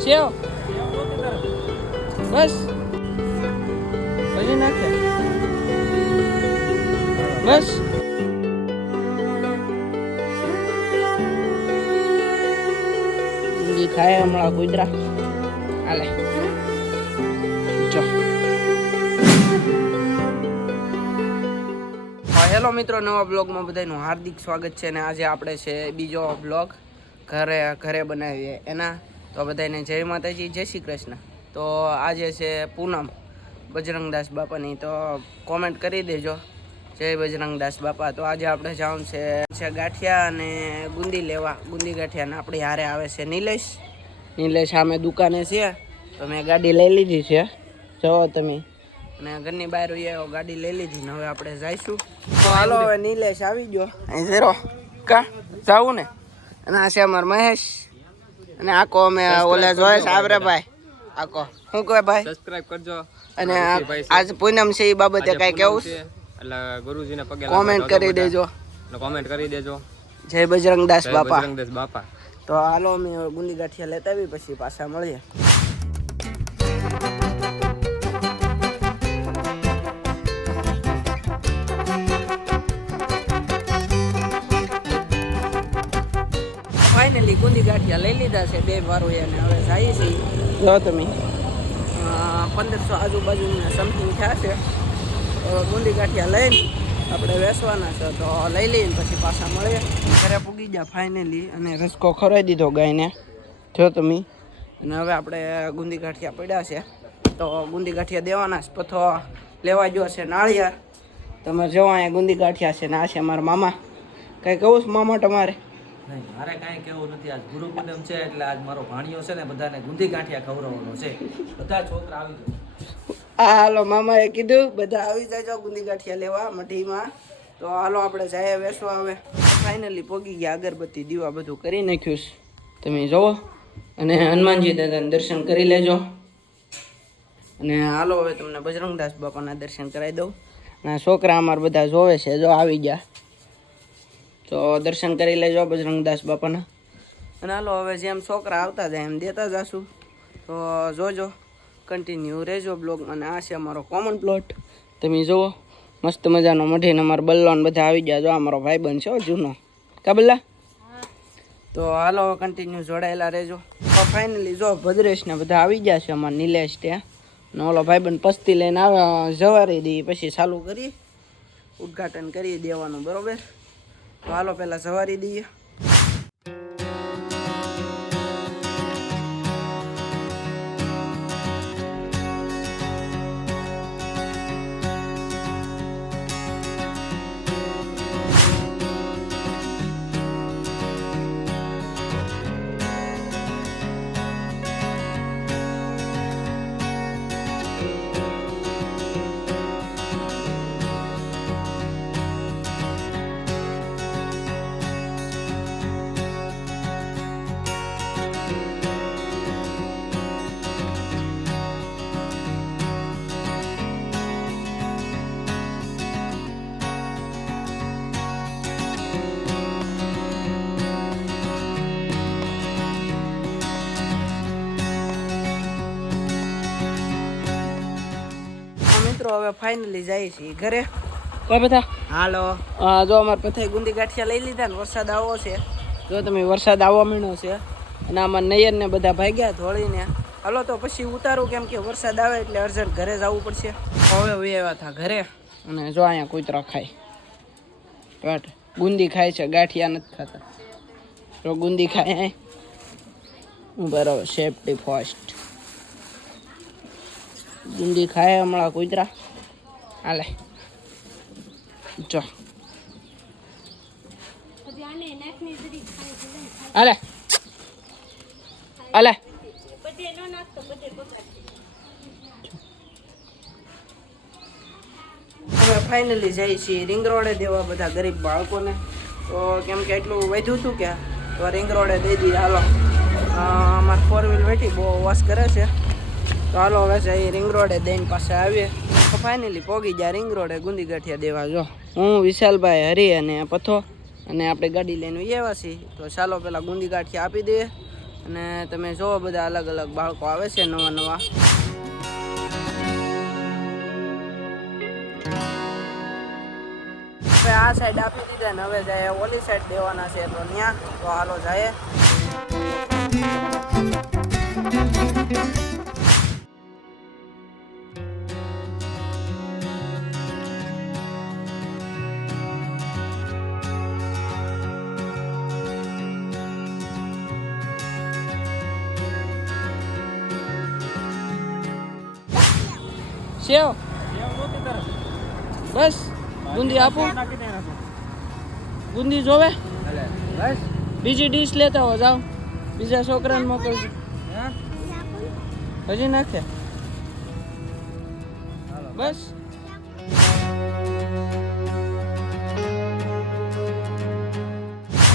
સેવ. બસ. નાખે. બસ. ખાય હમણાં કુતરા હાલે. હેલો મિત્રો, નવા બ્લોગમાં બધાનું હાર્દિક સ્વાગત છે ને આજે આપણે છે બીજો બ્લોગ ઘરે ઘરે બનાવીએ એના તો બધાને જય માતાજી, જય શ્રી કૃષ્ણ. તો આજે છે પૂનમ બજરંગદાસ બાપાની, તો કોમેન્ટ કરી દેજો. જય બજરંગદાસ બાપા. તો આજે આપણે જવાનું છે ગાંઠિયા અને ગુંદી લેવા. ગુંદી ગાંઠિયા અને આપણી હારે આવે છે નિલેશ. નિલેશ સામે દુકાને છે, તો મેં ગાડી લઈ લીધી છે. જુઓ તમે. અને ઘરની બહાર હોઈએ ગાડી લઈ લીધી ને હવે આપણે જઈશું. તો હાલો હવે નિલેશ આવી ગયો. અહીં ઝેરો કા? જાવું ને. અને આ છે અમાર મહેશ. અને આકો અમે ઓલા જોયે આવરે ભાઈ આકો શું કહે ભાઈ? સબસ્ક્રાઇબ કરજો. અને આજ પૂનમ છે એ બાબતે કાંઈ કેવું છે. એટલે ગુરુજીને પગે કોમેન્ટ કરી દેજો. કોમેન્ટ કરી દેજો. જય બજરંગદાસ બાપા. બજરંગદાસ બાપા. તો હાલો અમે ગુંડી ગાંઠિયા લેતા આવી પછી પાછા મળીએ. ગુંદી ગાંઠિયા લઈ લીધા છે બે વારો અને હવે જાય છીએ જો તમે? પંદરસો આજુબાજુ સમથિંગ થયા છે. તો ગુંદી ગાંઠિયા લઈને આપણે વેસવાના છે તો લઈ લઈને પછી પાછા મળીએ. ઘરે પૂગી ગયા ફાઇનલી અને રસકો ખવડાવી દીધો ગાયને. જો તમે? અને હવે આપણે ગુંદી ગાંઠિયા પડ્યા છે. તો ગુંદી ગાંઠિયા દેવાના છે પથો લેવા જો છે નાળિયા તમે જો અહીંયા ગુંદી ગાંઠિયા છે ને આ છે મારા મામા. કંઈ કહું છું મામા તમારે? નહીં, મારે કાંઈ કેવું નથી. આજ ગુરુ પૂનમ છે એટલે આજ મારો ભાણિયો છે ને બધાને ગુંદી ગાંઠિયા ખવડાવવાનો છે. બધા છોકરા આવી આ હાલો, મામાએ કીધું, બધા આવી જાય ગુંદી ગાંઠિયા લેવા મઢીમાં. તો હાલો, આપણે જાય બેસવા હવે. ફાઇનલી પોગી ગયા અગરબત્તી, દીવા બધું કરી નાખ્યું છે. તમે જુઓ. અને હનુમાનજી દાદાને દર્શન કરી લેજો. અને હાલો, હવે તમને બજરંગદાસ બાપાના દર્શન કરાવી દઉં. અને છોકરા અમારા બધા જોવે છે, જો આવી ગયા. તો દર્શન કરી લેજો બજરંગદાસ બાપાના. અને હાલો, હવે જેમ છોકરા આવતા જાય એમ દેતા જશું. તો જોજો કન્ટિન્યુ રહેજો બ્લોગમાં આ છે અમારો કોમન પ્લોટ તમે જુઓ, મસ્ત મજાનો મઢીને અમારો બલ્લો બધા આવી ગયા. જો, અમારો ભાઈબંધ છે જૂનો. કા બલ્લા? તો હાલો કન્ટિન્યુ જોડાયેલા રહેજો. તો ફાઇનલી જો, ભદ્રેશ ને બધા આવી ગયા છે અમારા નિલેશ ત્યાં. ને ઓલો ભાઈબંધ પસ્તી લઈને આવે જવારી દઈએ પછી ચાલુ કરી ઉદ્ઘાટન કરી દેવાનું, બરોબર? તો હાલો પહેલાં સવારી દઈએ. મિત્રો હવે ફાઇનલી જાય છે ઘરે. કોઈ બધા હાલો. હા જો અમારે પથાઈ ગુંદી ગાંઠિયા લઈ લીધા ને વરસાદ આવો છે. જો તમે વરસાદ આવવા માંડ્યો છે અને આમાં નૈયર ને બધા ભાગ્યા ધોળીને. હાલો તો પછી ઉતારું કેમ કે વરસાદ આવે એટલે અર્જન્ટ ઘરે જવું પડશે. હવે આવ્યા હતા ઘરે. અને જો અહીંયા કૂતરા ખાય. બટ ગુંદી ખાય છે ગાંઠિયા નથી ખાતા. જો ગુંદી ખાય બરાબર સેફટી ફર્સ્ટ ગુંદી ખાય હમણાં કુતરા. હાલે. જો. હાલે. હાલે. અમે ફાઇનલી જઈએ છીએ રિંગ રોડે દેવા બધા ગરીબ બાળકોને. તો કેમ કે એટલું વધ્યું હતું કે, તો રિંગ રોડે દઈ દઈએ હાલો. અમારે ફોર વ્હીલ વેઠી, બહુ વોશ કરે છે. તો હાલો હવે જઈ રિંગ રોડે દઈને પાસે આવીએ. તો ફાઇનલી પોગી ગયા રિંગ રોડે ગુંદી ગાંઠિયા દેવા. જો, હું, વિશાલભાઈ, હરી અને પથો અને આપણે ગાડી લઈને એવા છીએ. તો ચાલો પેલા ગુંદી ગાંઠિયા આપી દઈએ અને તમે જોવો બધા અલગ અલગ બાળકો આવે છે નવા નવા. આ સાઈડ આપી દીધા ને હવે જાય ઓલી સાઈડ દેવાના છે તો ત્યાં તો હાલો જાય સેવ? બસ બુંદી આપો. બુંદી જોવે? બસ. બીજી ડીશ લેતા હો જાઓ. બીજા છોકરાને મોકલજો. હજી નાખે? બસ.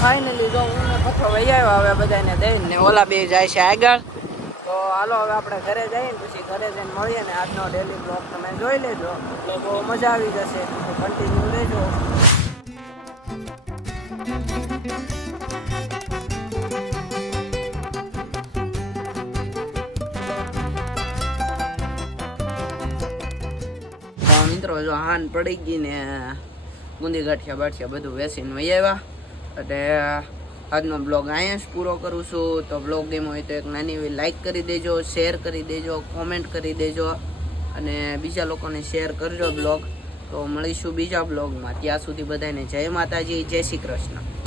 ફાઇનલી જો હું પથ્થો વહી આવ્યો હવે બધાને દઈને ને ઓલા બે જાય છે આગળ. તો હાલો, હવે આપણે ઘરે જઈએ ને પછી ઘરે જઈને મળીએ ને આજનો ડેલી બ્લોગ તમે જોઈ લેજો. તો બહુ મજા આવી જશે. કન્ટિન્યુ રહેજો મિત્રો, જો હાન પડી ગઈ ને બુંદી ગાંઠિયા બાઠિયા બધું વેસીને વહી આવ્યા. એટલે આજનો બ્લોગ અહીંયા જ પૂરો કરું છું. તો બ્લોગ ગેમ હોય તો એક નાની એવી લાઇક કરી દેજો શેર કરી દેજો કોમેન્ટ કરી દેજો અને બીજા લોકોને શેર કરજો બ્લોગ તો મળીશું બીજા બ્લોગમાં ત્યાં સુધી બધાને જય માતાજી, જય શ્રી કૃષ્ણ.